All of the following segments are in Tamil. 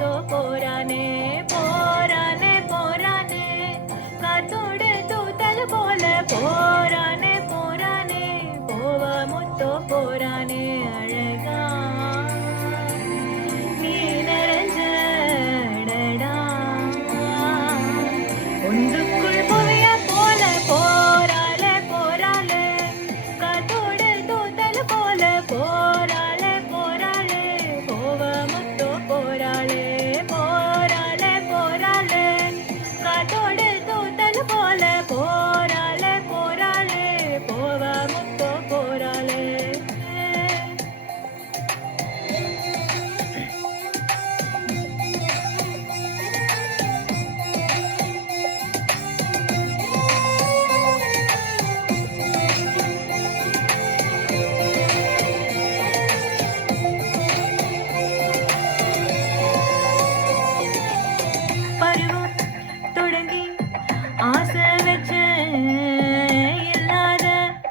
முத்தோ போறானே போறானே போறானே காத்தோடு தூத்தல் போல போறானே போறானே போவ முத்தோ போறானே அழகா நீ நிறைஞ்சடடா ஒன்றுக்குள் புவிய போல போறாளே போறாளே காத்தோடு தூத்தல் போல போறாளே போறாளே போவ முத்தோ போறாளே போறாளே போறாளே காத்தோடு தூத்தல் போல போறாளே போறாளே போவ முத்தோ போறாளே பருவம் தொடங்கி ஆசை வச்சேன் இல்லாத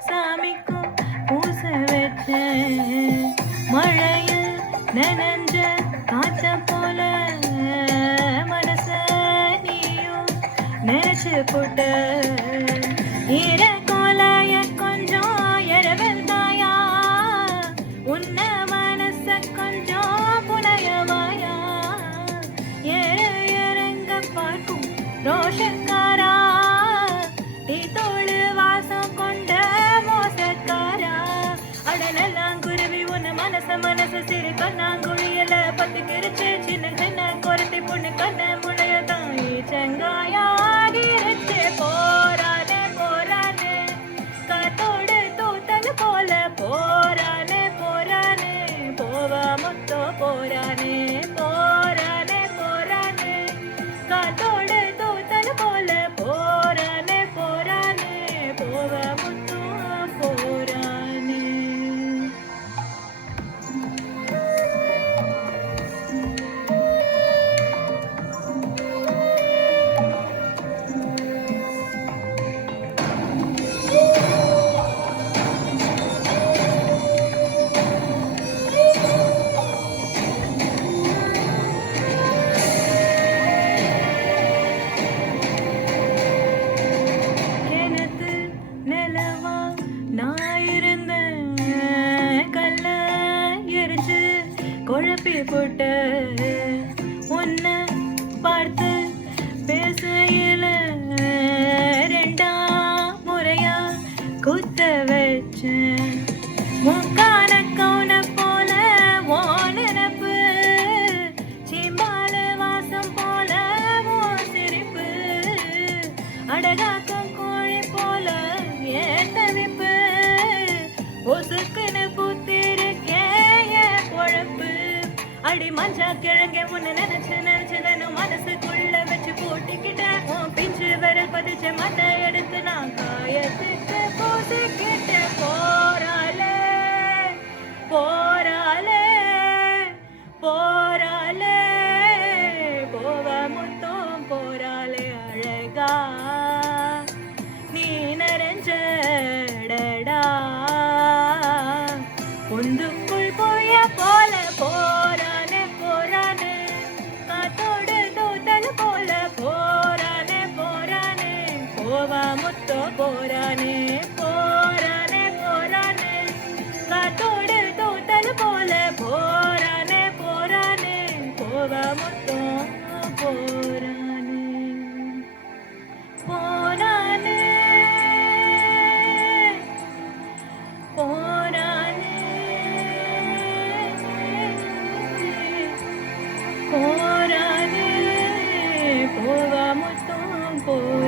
சாமிக்கும் பூச வச்சேன் மழையில் நனைஞ்ச காத்த போல மனச நீயும் நினைச்சு போட்ட ஈர கோலாய கொஞ்சம் இரவல் தாயா உன்ன மனச கொஞ்சம் புனையவாயா ஏற இறங்க பார்க்கும் ரோஷக்காரா நீ தோளு வாசம் கொண்ட மோசக்காரா அடலெல்லாம் குருவி உன்ன மனசு சிறு கண்ணாங்குழியல பத்து கிரிச்சு சின்ன சின்ன குரத்தி பொண்ணு கண்ண முளைய தாயி செங்காயாகிருச்சு போறானே போறானே காத்தோடு தூத்தல் போல போறானே போறானே போவ முத்தோ போறானே போறானே போறானே காத்தோடு தூத்தல் போல போறானே போறானே போவ முத்தோ போறானே கிணத்து நிலவா நான் இருந்தேன் கல்ல எரிச்சு குழப்பி போட்ட உன்னை பார்த்து பேசையில ரெண்டாம் முறையா குத்த வச்சேன் முக்கான கவுன போல ஓ நினப்பு சீம்பால வாசம் போல ஓ சிரிப்பு அடகாக்கும் கோழி போல ஏன் தவிப்பு ஒசுக்குன்னு பூத்திருக்கேன் என் பொழப்பு அடி மஞ்சா கிழங்க உன்னை நினைச்சதனும் மனசுக்குள்ள வச்சு பூட்டிக்கிட்டேன் உன் பிஞ்சு விரல் பதிச்ச மண்ணை எடுத்து நான் காயத்துக்கு பூசிக்கிட்டு போறாளே போறாளே போறாளே போவ முத்தம் போறாளே அழகா நீ நிறைஞ்சடடா ஒன்றுக்குள் போய போல போறானே போறானே காத்தோடு தூத்தல் போல போறானே போறானே போவ முத்தோ போறானே போறானே போறானே காத்தோடு தூத்தல் போல போறானே போறானே போவ முத்தோ போறானே போறானே போறானே போறானே போவ முத்தம் போறானே